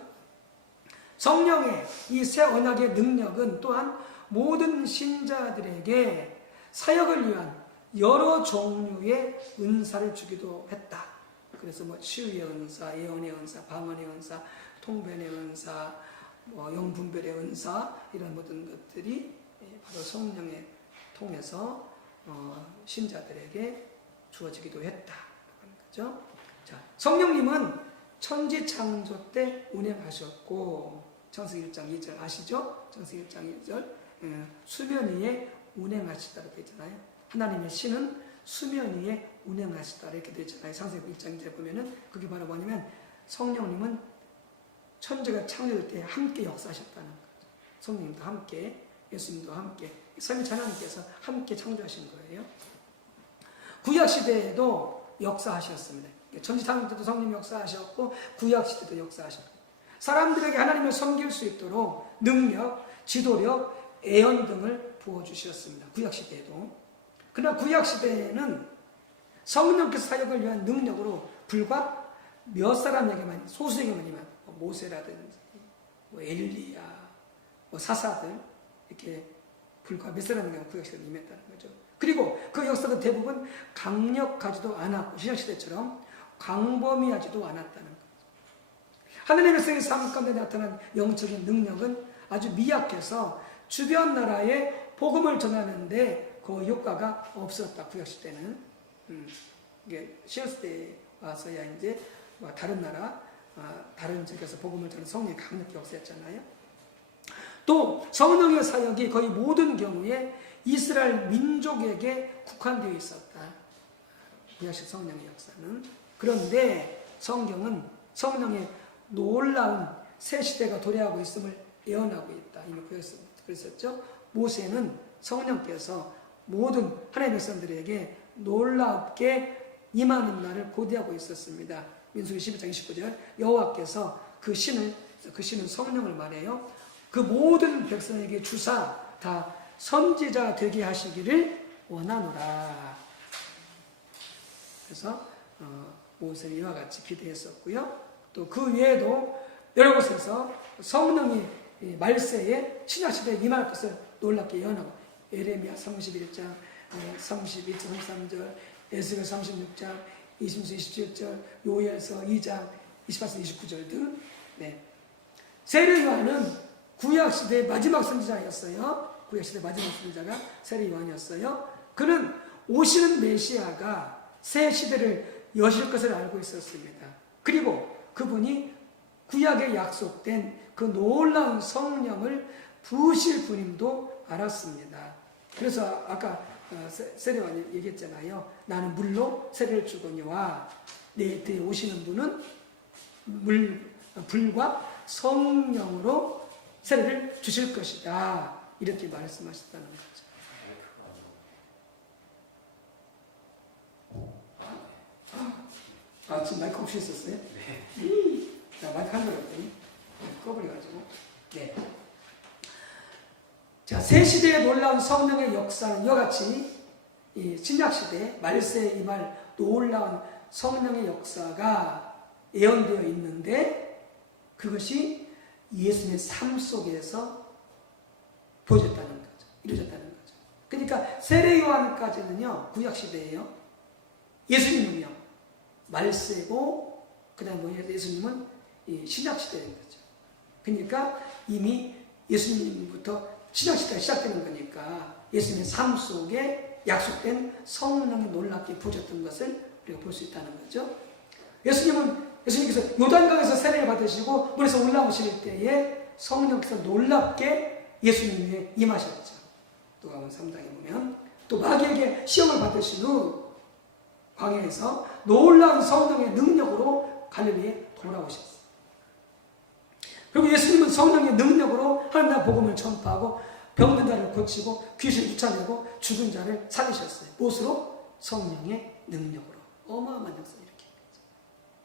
성령의 이 새 언약의 능력은 또한 모든 신자들에게 사역을 위한 여러 종류의 은사를 주기도 했다. 그래서 뭐 치유의 은사, 예언의 은사, 방언의 은사, 통변의 은사, 영분별의 은사, 이런 모든 것들이 바로 성령에 통해서 신자들에게 주어지기도 했다. 그죠? 자, 성령님은 천지 창조 때 운행하셨고, 창세기 1장 2절 아시죠? 창세기 1장 2절 수면 위에 운행하시다고 되어 있잖아요. 하나님의 신은 수면 위에 운행하시다 이렇게 되어 있잖아요. 창세기 1장 2절 보면은 그게 바로 뭐냐면 성령님은 천지가 창조될 때 함께 역사하셨다는 거죠. 성령님도 함께, 예수님도 함께, 삼위일체 하나님께서 함께 창조하신 거예요. 구약 시대에도 역사하셨습니다. 천지 창조 때도 성령이 역사하셨고 구약 시대도 역사하셨고, 사람들에게 하나님을 섬길 수 있도록 능력, 지도력, 애언 등을 부어주셨습니다. 구약 시대에도. 그러나 구약 시대에는 성령께서 사역을 위한 능력으로 불과 몇 사람에게만, 소수에게만 임한, 모세라든지 엘리야, 사사들, 이렇게 불과 몇 사람에게만 구약 시대에 임했다는 거죠. 그리고 그 역사도 대부분 강력하지도 않았고, 신약시대처럼 광범위하지도 않았다는 거죠. 하나님의 백성의 삶 가운데 나타난 영적인 능력은 아주 미약해서 주변 나라에 복음을 전하는데 그 효과가 없었다. 구약시대는. 이게 신약시대에 와서야 이제 다른 나라, 다른 지역에서 복음을 전하는 성령이 강력히 역사했잖아요. 또 성령의 사역이 거의 모든 경우에 이스라엘 민족에게 국한되어 있었다. 구약식 성령의 역사는. 그런데 성경은 성령의 놀라운 새 시대가 도래하고 있음을 예언하고 있다. 이미 구약에서 그랬었죠. 모세는 성령께서 모든 하나님의 백성들에게 놀랍게 임하는 날을 고대하고 있었습니다. 민수기 12장 29절 여호와께서 그 신은 성령을 말해요. 그 모든 백성에게 주사 다 선지자 되게 하시기를 원하노라. 그래서 모세는 이와 같이 기대했었고요. 또 그 외에도 여러 곳에서 성령이 말세에 신약시대에 임할 것을 놀랍게 예언하고, 예레미야 31장 32절 33절, 에스겔 36장, 20절, 27절, 요엘서 2장, 28절, 29절들. 네. 세례 요한은 구약시대의 마지막 선지자였어요. 구약시대 마지막 선지자가 세례 요한이었어요. 그는 오시는 메시아가 새 시대를 여실 것을 알고 있었습니다. 그리고 그분이 구약에 약속된 그 놀라운 성령을 부으실 분임도 알았습니다. 그래서 아까 세례요한이 얘기했잖아요. 나는 물로 세례를 주거니와 내 뒤에 오시는 분은 불과 성령으로 세례를 주실 것이다. 이렇게 말씀하셨다는 거죠. 지금 마이크 없이 있었어요? 네. 마이크 하려고 했더니 꺼버려가지고. 네. 자, 새 시대의 놀라운 성령의 역사는 이와 같이 이 신약시대 말세에 임할 놀라운 성령의 역사가 예언되어 있는데 그것이 예수님의 삶 속에서 보여졌다는 거죠. 이루어졌다는 거죠. 그러니까 세례 요한까지는요, 구약시대예요. 예수님은요, 말세고, 그 다음에 예수님은 신약시대인 거죠. 그러니까 이미 예수님부터 신약시대가 시작되는 거니까 예수님의 삶 속에 약속된 성령이 놀랍게 부어졌던 것을 우리가 볼 수 있다는 거죠. 예수님께서 요단강에서 세례를 받으시고 물에서 올라오실 때에 성령께서 놀랍게 예수님에 임하셨죠. 누가복음 3장에 보면 또 마귀에게 시험을 받으신 후 광야에서 놀라운 성령의 능력으로 갈릴리에 돌아오셨어요. 그리고 예수님은 성령의 능력으로 하나님 나라 복음을 전파하고 병든 자를 고치고 귀신 쫓아내고 죽은 자를 살리셨어요. 무엇으로? 성령의 능력으로. 어마어마한 역사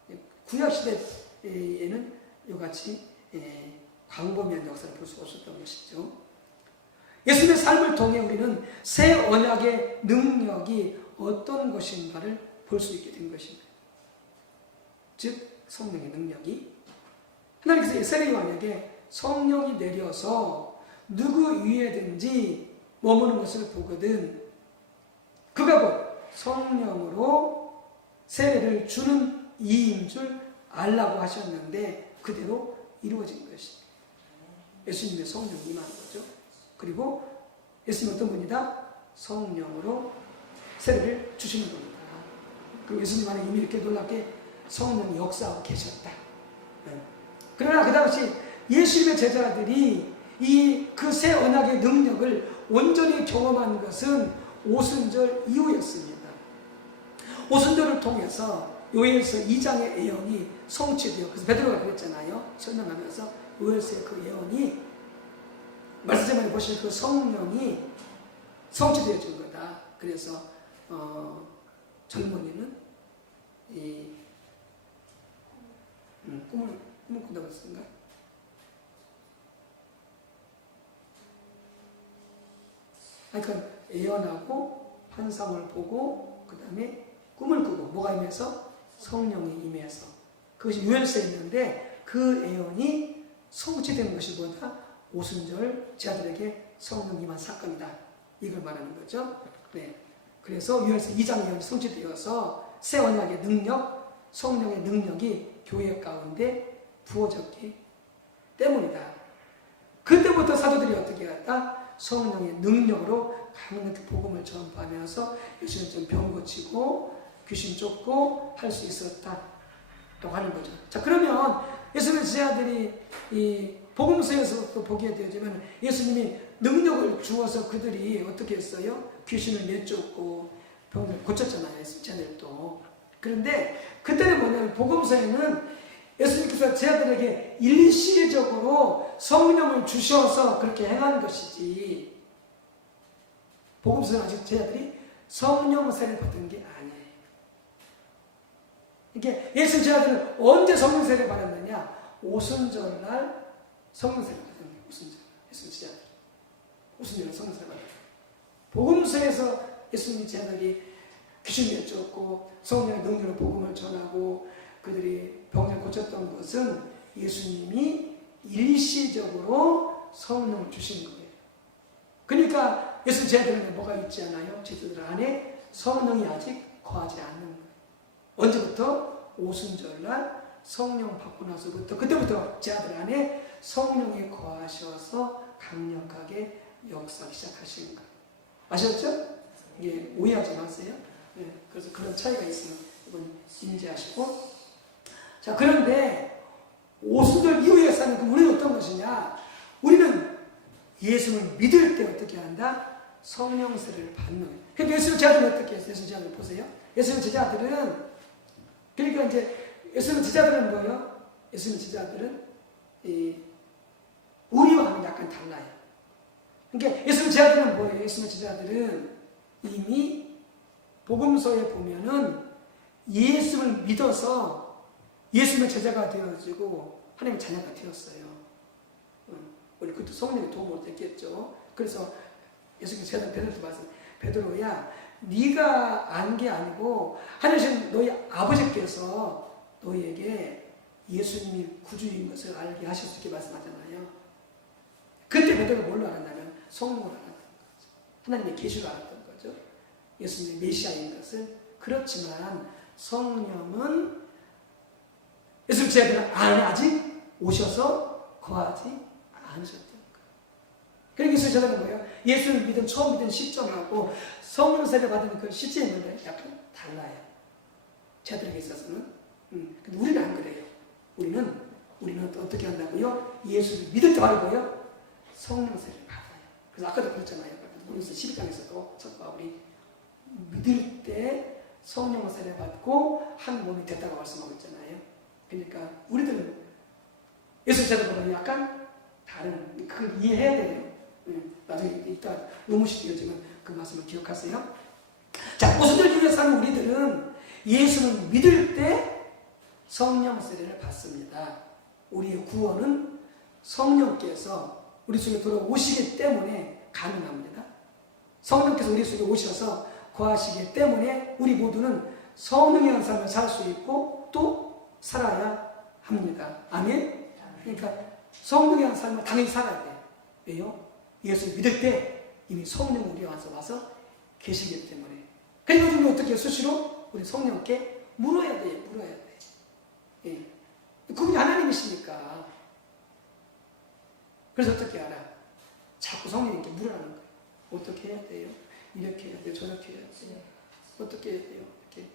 이렇게. 구약시대에는 이같이 광범위한 역사를 볼 수 없었던 것이죠. 예수님의 삶을 통해 우리는 새 언약의 능력이 어떤 것인가를 볼 수 있게 된 것입니다. 즉 성령의 능력이 하나님께서 세례 요한에게 성령이 내려서 누구 위에든지 머무는 것을 보거든 그가 곧 성령으로 세례를 주는 이인 줄 알라고 하셨는데 그대로 이루어진 것입니다. 예수님의 성령이 임한 거죠. 그리고 예수님은 어떤 분이다? 성령으로 세례를 주시는 분이다. 그리고 예수님 안에 이미 이렇게 놀랍게 성령이 역사하고 계셨다. 그러나 그 당시 예수님의 제자들이 그 새 언약의 능력을 온전히 경험한 것은 오순절 이후였습니다. 오순절을 통해서 요엘서 2장의 예언이 성취되어, 그래서 베드로가 그랬잖아요. 설명하면서 요엘서의 그 예언이 말씀에 보실 그 성령이 성취되어진 거다. 그래서 젊은이는 꿈을 꾼다고 했습니까? 그러니까 예언하고 환상을 보고 그 다음에 꿈을 꾸고 뭐가 임해서? 성령이 임해서 그것이 요엘서에 있는데 그 예언이 성취된 것이 뭐다? 오순절 제자들에게 성령 임한 사건이다. 이걸 말하는 거죠. 네. 그래서 요엘서 2장 예언이 성취되어서 새 언약의 능력, 성령의 능력이 교회 가운데 부어졌기 때문이다. 그때부터 사도들이 어떻게 했다? 성령의 능력으로 강력히 복음을 전파하면서 예수님 병 고치고 귀신 쫓고 할 수 있었다고 하는 거죠. 자, 그러면 예수님의 제자들이 이 복음서에서 또 보게 되지만 예수님이 능력을 주어서 그들이 어떻게 했어요? 귀신을 내쫓고 병들을 고쳤잖아요. 제자들도. 그런데 그때는 뭐냐면 복음서에는 예수님께서 제자들에게 일시적으로 성령을 주셔서 그렇게 행한 것이지 복음서는 아직 제자들이 성령 세례를 받은 게 아니에요. 이게 예수 제자들은 언제 성령 세례를 받았느냐? 오순절날 성령 세례를 받은 거예요. 오순절. 예수 제자들. 오순절날 성령 세례를 받았어요. 복음서에서 예수님 제자들이 귀신 내쫓고 성령의 능력으로 복음을 전하고 그들이 병을 고쳤던 것은 예수님이 일시적으로 성령을 주신 거예요. 그러니까 예수 제자들은 뭐가 있지 않아요? 제자들 안에 성령이 아직 거하지 않는 거예요. 언제부터? 오순절날 성령 받고 나서부터, 그때부터 제 아들 안에 성령이 거하셔서 강력하게 역사하기 시작하시는 거예요. 아셨죠? 이게 오해하지 마세요. 네, 그래서 그런 차이가 있으면 이건 인지하시고. 자, 그런데 오순절 이후에 사는 그 우리는 어떤 것이냐? 우리는 예수를 믿을 때 어떻게 한다? 성령 세례를 받는 거예요. 그러니까 예수님 제자들은 어떻게 했어요? 예수님 제자들 보세요. 예수님 제자들은, 그러니까 이제 예수님 제자들은 뭐예요? 예수님 제자들은 우리와는 약간 달라요. 그러니까 예수님 제자들은 뭐예요? 예수님 제자들은 이미 복음서에 보면은 예수를 믿어서 예수님의 제자가 되어지고 하나님의 자녀가 되었어요. 우리 그것도 성령의 도움을 됐겠죠. 그래서 예수님께서 제자 베드로한테 말씀, 베드로야, 네가 안 게 아니고 하나님 너희 아버지께서 너희에게 예수님이 구주인 것을 알게 하셨을 때 말씀하잖아요. 그때 베드로가 뭘로 알았냐면 성령을 알았던 거죠. 하나님의 계시를 알았던 거죠. 예수님의 메시아인 것을. 그렇지만 성령은 예수님 제자들은 아직 오셔서 거하지 않으셨던 거예요. 그러니까 예수님 제자들은 뭐예요? 예수를 믿은 처음 믿은 시점하고 성령 세례 받은 그 시점은 약간 달라요. 제자들에게 있어서는. 근데 우리는 안 그래요. 우리는 어떻게 한다고요? 예수를 믿을 때 바르고요, 성령 세례를 받아요. 그래서 아까도 그랬잖아요. 그래서 12장에서도 성과 우리 믿을 때 성령 세례 받고 한 몸이 됐다고 말씀하고 있잖아요. 그러니까 우리들은 예수 제자들보다 약간 다른, 그걸 이해해야 돼요. 나중에 이따 의무시 되어지면 그 말씀을 기억하세요. 자, 오순절 이후에 사는 우리들은 예수를 믿을 때 성령 세례를 받습니다. 우리의 구원은 성령께서 우리 속에 들어오시기 때문에 가능합니다. 성령께서 우리 속에 오셔서 거하시기 때문에 우리 모두는 성령의 한 삶을 살 수 있고 또 살아야 합니다. 아멘? 그러니까 성령의 한 삶을 당연히 살아야 돼요. 왜요? 예수를 믿을 때 이미 성령 우리 와서 계시기 때문에. 그리고 우리는 어떻게 수시로 우리 성령께 물어야 돼요. 예. 그분이 하나님이시니까. 그래서 어떻게 알아? 자꾸 성령님께 물으라는 거예요. 어떻게 해야 돼요? 이렇게 해야 돼요? 저렇게 해야 돼요? 어떻게 해야 돼요? 이렇게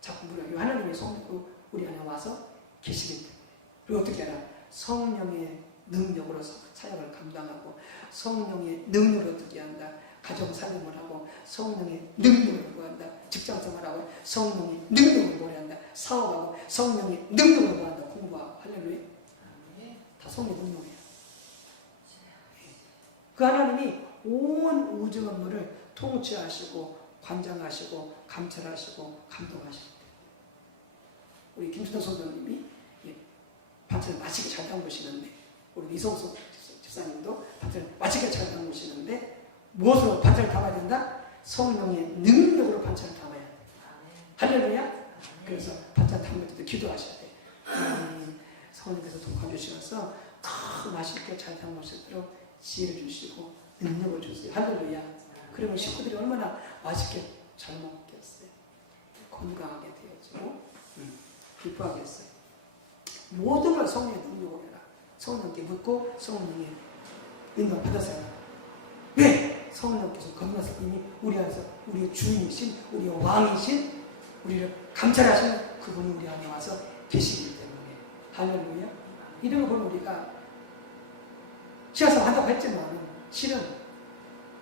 자꾸 물어요. 하나님의 성령 우리 안에 와서 계시기 때문에. 그리고 어떻게 알아? 성령의 능력으로 사역을 감당하고, 성령의 능력으로 어떻게 한다? 가정 살림을 하고, 성령의 능력으로 구한다. 직장 생활하고, 성령의 능력으로 노래한다. 사업하고, 성령의 능력으로 구한다. 공부하고. 할렐루야. 다 성령의 능력이에요. 그 하나님이 온 우주 만물을 통치하시고, 관장하시고, 감찰하시고, 감동하시고. 우리 김수단 선생님이 반찬을 맛있게 잘 담그시는데, 우리 이성수 집사님도 반찬을 맛있게 잘 담그시는데, 무엇으로 반찬을 담아야 된다? 성령의 능력으로 반찬을 담아야 돼. 할렐루야. 그래서 반찬 담을 때도 기도하셔야 돼. 성령께서 도와주셔서 더 맛있게 잘 담을 수 있도록 지혜를 주시고 능력을 주세요. 할렐루야. 그러면 식구들이 얼마나 맛있게 잘 먹겠어요. 건강하게 되어지고 기뻐하겠어요. 모든 걸 성령의 능력으로 해라. 성령께 묻고 성령의 인도 받았어요. 왜? 성령께서 건너서 이미 우리 안에서 우리의 주인이신, 우리의 왕이신, 우리를 감찰하시는 그분이 우리 안에 와서 계시기 때문에. 할렐루야. 이런 거 보면 우리가 시간상 한다고 했지만 실은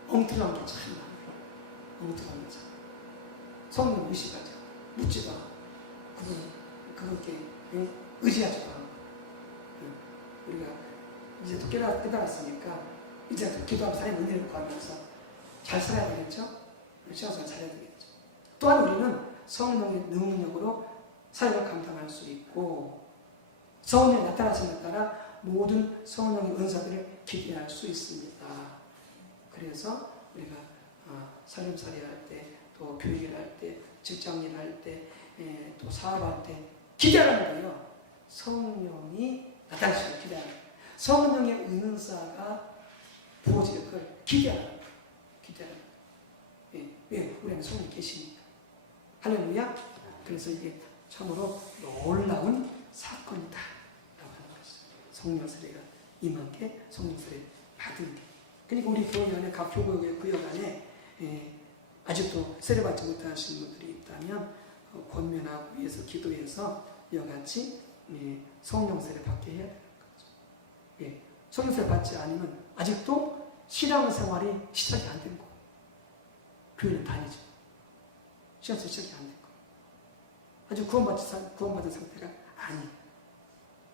엉뚱한 게 참 많아요. 엉뚱한 게 참. 성령 의식하죠. 묻지도 않고 그분께 의지하지도 않고. 우리가 이제 또 깨달았으니까 이제 또 기도하면서 하나님 은혜를 구하면서 잘 살아야 되겠죠? 시간상 잘해야 되겠죠. 또한 우리는 성령의 능력으로 사역을 감당할 수 있고, 성령이 나타나심에 따라 모든 성령의 은사들을 기대할 수 있습니다. 그래서 우리가 살림살이 할 때, 또 교육을 할 때, 직장일 할 때, 또 사업할 때 기대하는 거예요. 성령이 나타나시길 기대하는 거예요. 성령의 은사가 부어질 걸 기대하는 거예요. 기대하는 거예요. 왜? 우리 안에 성령이 계시니까. 할렐루야. 그래서 이게 참으로 놀라운 사건이다 라고 하는 것이죠. 성령 세례가 임한 게, 성령 세례 받은 게. 그러니까 우리 교회 안에 각 교구의 구역 안에 아직도 세례받지 못하신 분들이 있다면 권면하고 위해서 기도해서 이와 같이 성령 세례 받게 해야 되는 거죠. 성령 세례 받지 않으면 아직도 신앙생활이 시작이 안 된 거예요. 교회는 다니죠. 신앙생활 시작이 안 된 거예요. 아직 구원받은 상태가 아니에요.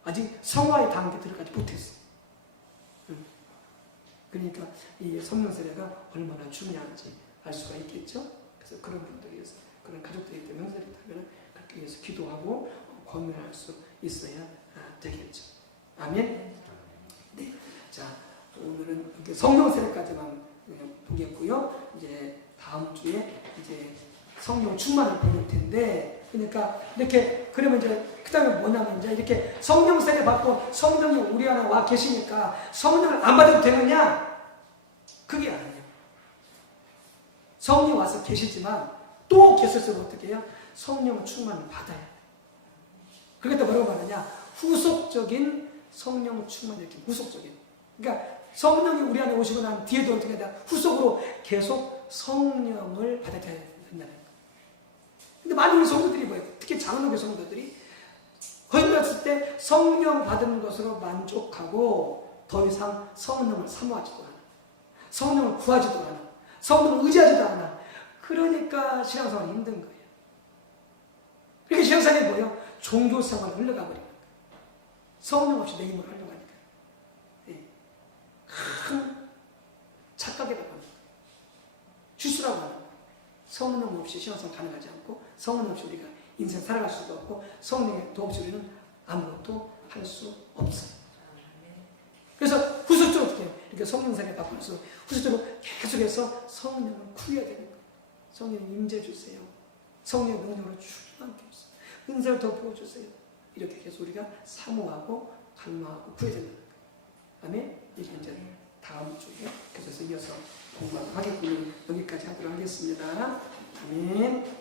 아직 성화의 단계에 들어가지 못했어요. 그러니까 이 성령 세례가 얼마나 중요한지 알 수가 있겠죠. 그래서 그런 분들이 위해서, 그런 가족들이 때문에 명세를 타면 그렇게 위해서 기도하고 권면할 수 있어야 되겠죠. 아멘. 네. 자, 오늘은 이렇게 성령 세례까지만 보겠고요. 이제 다음 주에 이제 성령 충만을 배울 텐데, 그러니까 이렇게 그러면 이제 그다음에 뭐냐면 이제 이렇게 성령 세례 받고 성령이 우리 안에 와 계시니까 성령을 안 받아도 되느냐? 그게 아니에요. 성령이 와서 계시지만 또 계셨으면 어떻게 해요? 성령 충만을 받아야 돼요. 그러니까 뭐라고 말하냐? 후속적인 성령 충만, 이렇게 후속적인. 그러니까 성령이 우리 안에 오시고 난 뒤에도 어떻게 해야 돼? 후속으로 계속 성령을 받아야 된다는 거예요. 근데 많은 우리 성도들이 뭐예요? 특히 장로교 성도들이 거듭났을 때 성령 받은 것으로 만족하고 더 이상 성령을 사모하지도 않아. 성령을 구하지도 않아. 성령을 의지하지도 않아. 그러니까 신앙생활이 힘든 거예요. 그러니까 신앙생활이 뭐예요? 종교생활을 흘러가 버리는 거예요. 성령 없이 내 힘으로 하려고 하니까. 큰 착각이라고 하는 거예요. 실수라고 하는 거예요. 성령 없이 신앙생활 가능하지 않고, 성령 없이 우리가 인생 살아갈 수도 없고, 성령의 도움 없이 우리는 아무것도 할 수 없어요. 그래서 후속적으로 어떻게 해요? 이렇게 성령 세례 받고서 후속적으로 계속해서 성령을 구해야 되는 거예요. 성령 임재 주세요. 성령의 능력으로 충만케 해주세요. 은사를 더 부어주세요. 이렇게 계속 우리가 사모하고 갈망하고 구해야 되는 거예요. 아멘? 이게 이제 다음 주에 계속해서 이어서 공부하도록 하겠고요. 여기까지 하도록 하겠습니다. 아멘.